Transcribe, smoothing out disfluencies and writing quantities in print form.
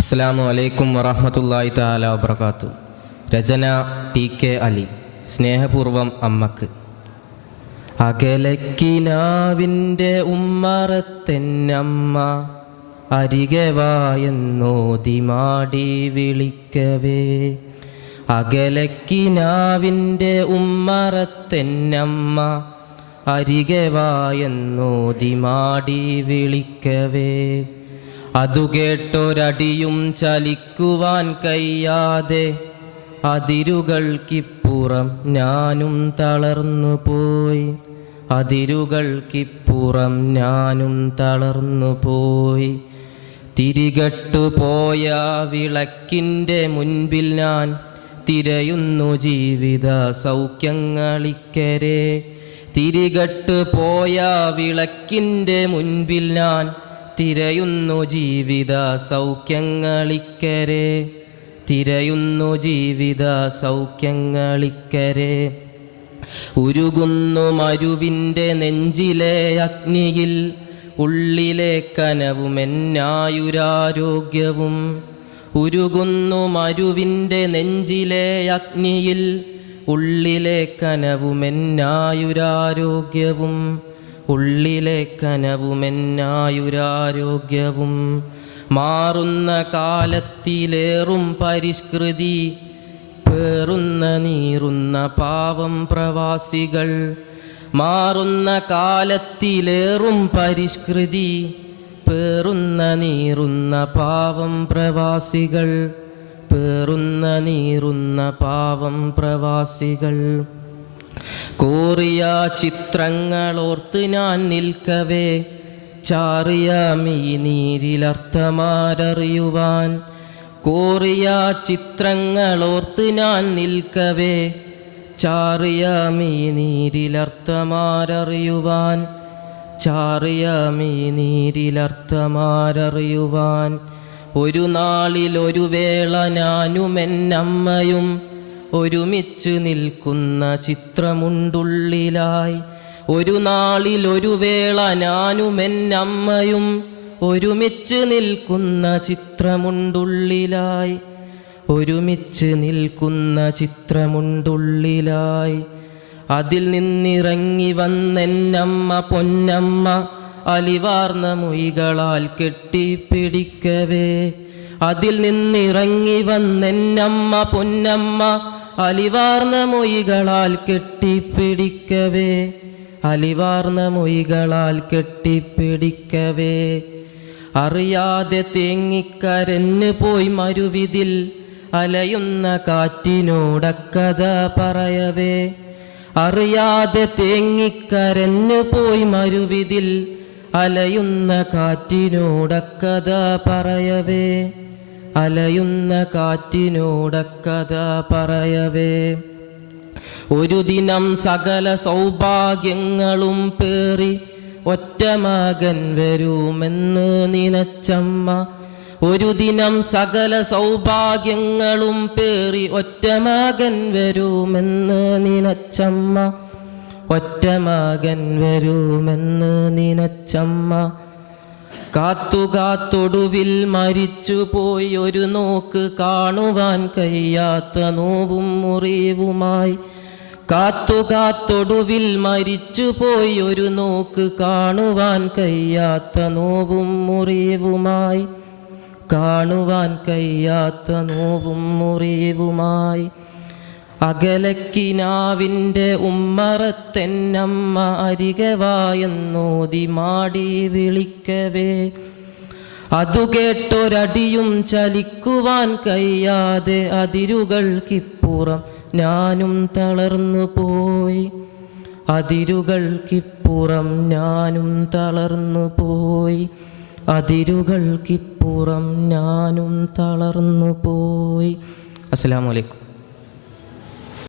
അസ്സലാമു അലൈക്കും വറഹ്മത്തുള്ളാഹി തആല വബറകാതുഹു. രചന ടി.കെ. അലി. സ്നേഹപൂർവം അമ്മക്ക്. അകലക്കിനാവിൻ്റെ ഉമ്മറത്തെന്നമ്മ അരികെ വായെന്നോതി മാടി വിളിക്കവേ. അകലക്കിനാവിൻ്റെ ഉമ്മറത്തെന്നമ്മ അരികെ വായെന്നോതി മാടി വിളിക്കവേ. അതു കേട്ടൊരടിയും ചലിക്കുവാൻ കഴിയാതെ അതിരുകൾക്കിപ്പുറം ഞാനും തളർന്നു പോയി. അതിരുകൾക്കിപ്പുറം ഞാനും തളർന്നു പോയി. തിരികെട്ടുപോയ വിളക്കിൻ്റെ മുൻപിൽ ഞാൻ തിരയുന്നു ജീവിത സൗഖ്യങ്ങളിക്കരെ. തിരികെട്ടുപോയ വിളക്കിൻ്റെ മുൻപിൽ ഞാൻ തിരയുന്നു ജീവിത സൗഖ്യങ്ങളിക്കരെ. തിരയുന്നു ജീവിത സൗഖ്യങ്ങളിക്കരെ. ഉരുകുന്നു മരുവിൻ്റെ നെഞ്ചിലെ അഗ്നിയിൽ ഉള്ളിലെ കനവും എന്നായുരാരോഗ്യവും. ഉരുകുന്നു മരുവിൻ്റെ നെഞ്ചിലെ അഗ്നിയിൽ ഉള്ളിലെ കനവും എന്നായുരാരോഗ്യവും. ഉള്ളിലെ കനവുമെന്നായുരാരോഗ്യവും. മാറുന്ന കാലത്തിലേറും പരിഷ്കൃതി പേറുന്ന നീറുന്ന പാവം പ്രവാസികൾ. മാറുന്ന കാലത്തിലേറും പരിഷ്കൃതി പേറുന്ന നീറുന്ന പാവം പ്രവാസികൾ. പേറുന്ന നീറുന്ന പാവം പ്രവാസികൾ. കോറിയ ചിത്രങ്ങളോർത്ത് ഞാൻ നിൽക്കവേ ചാറിയ മീനീരിലർത്ഥമാരറിയുവാൻ. കോറിയ ചിത്രങ്ങളോർത്ത് ഞാൻ നിൽക്കവേ ചാറിയ മീനീരിലർത്ഥമാരറിയുവാൻ. ചാറിയ മീനീരിലർത്ഥമാരറിയുവാൻ. ഒരു നാളിലൊരു വേള ഞാനുമെന്നമ്മയും ഒരുമിച്ച് നിൽക്കുന്ന ചിത്രമുണ്ടുള്ളിലായി. ഒരു നാളിലൊരു വേള ഞാനുമെന്നമ്മയും ഒരുമിച്ച് നിൽക്കുന്ന ചിത്രമുണ്ടുള്ളിലായി. ഒരുമിച്ച് നിൽക്കുന്ന ചിത്രമുണ്ടുള്ളിലായി. അതിൽ നിന്നിറങ്ങി വന്നെന്നമ്മ പൊന്നമ്മ അലിവാർന്ന മൊഴികളാൽ കെട്ടിപ്പിടിക്കവേ. അതിൽ നിന്നിറങ്ങി വന്നെന്നമ്മ പൊന്നമ്മ അലിവാർന്ന മൊഴികളാൽ കെട്ടിപ്പിടിക്കവേ. അലിവാർന്ന മൊഴികളാൽ കെട്ടിപ്പിടിക്കവേ. അറിയാതെ തേങ്ങിക്കരഞ്ഞു പോയി മരുവിതിൽ അലയുന്ന കാറ്റിനോടക്കഥ പറയവേ. അറിയാതെ തേങ്ങിക്കരഞ്ഞു പോയി മരുവിതിൽ അലയുന്ന കാറ്റിനോടക്കഥ പറയവേ. അലയുന്ന കാറ്റിനോടക്കഥ പറയവേ. ഒരു ദിനം സകല സൗഭാഗ്യങ്ങളും പേറി ഒറ്റ മകൻ വരുമെന്ന് നിനച്ചമ്മ. ഒരു ദിനം സകല സൗഭാഗ്യങ്ങളും പേറി ഒറ്റ മകൻ വരുമെന്ന് നിനച്ചമ്മ. ഒറ്റ മകൻ വരുമെന്ന് നിനച്ചമ്മ. കാത്തുകാത്തൊടുവിൽ മരിച്ചുപോയി ഒരു നോക്ക് കാണുവാൻ കഴിയാത്ത നോവും മുറിവുമായി. കാത്തുകാത്തൊടുവിൽ മരിച്ചുപോയി ഒരു നോക്ക് കാണുവാൻ കഴിയാത്ത നോവും മുറിവുമായി. കാണുവാൻ കഴിയാത്ത നോവും മുറിവുമായി. അകലക്കിനാവിൻ്റെ ഉമ്മറത്തെന്നമ്മ അരികെ വായെന്നോതി മാടി വിളിക്കവേ. അതു കേട്ടൊരടിയും ചലിക്കുവാൻ കഴിയാതെ അതിരുകൾക്കിപ്പുറം ഞാനും തളർന്നു പോയി. അതിരുകൾക്കിപ്പുറം ഞാനും തളർന്നു പോയി. അതിരുകൾക്കിപ്പുറം ഞാനും തളർന്നു പോയി. അസ്സലാമു അലൈക്കും.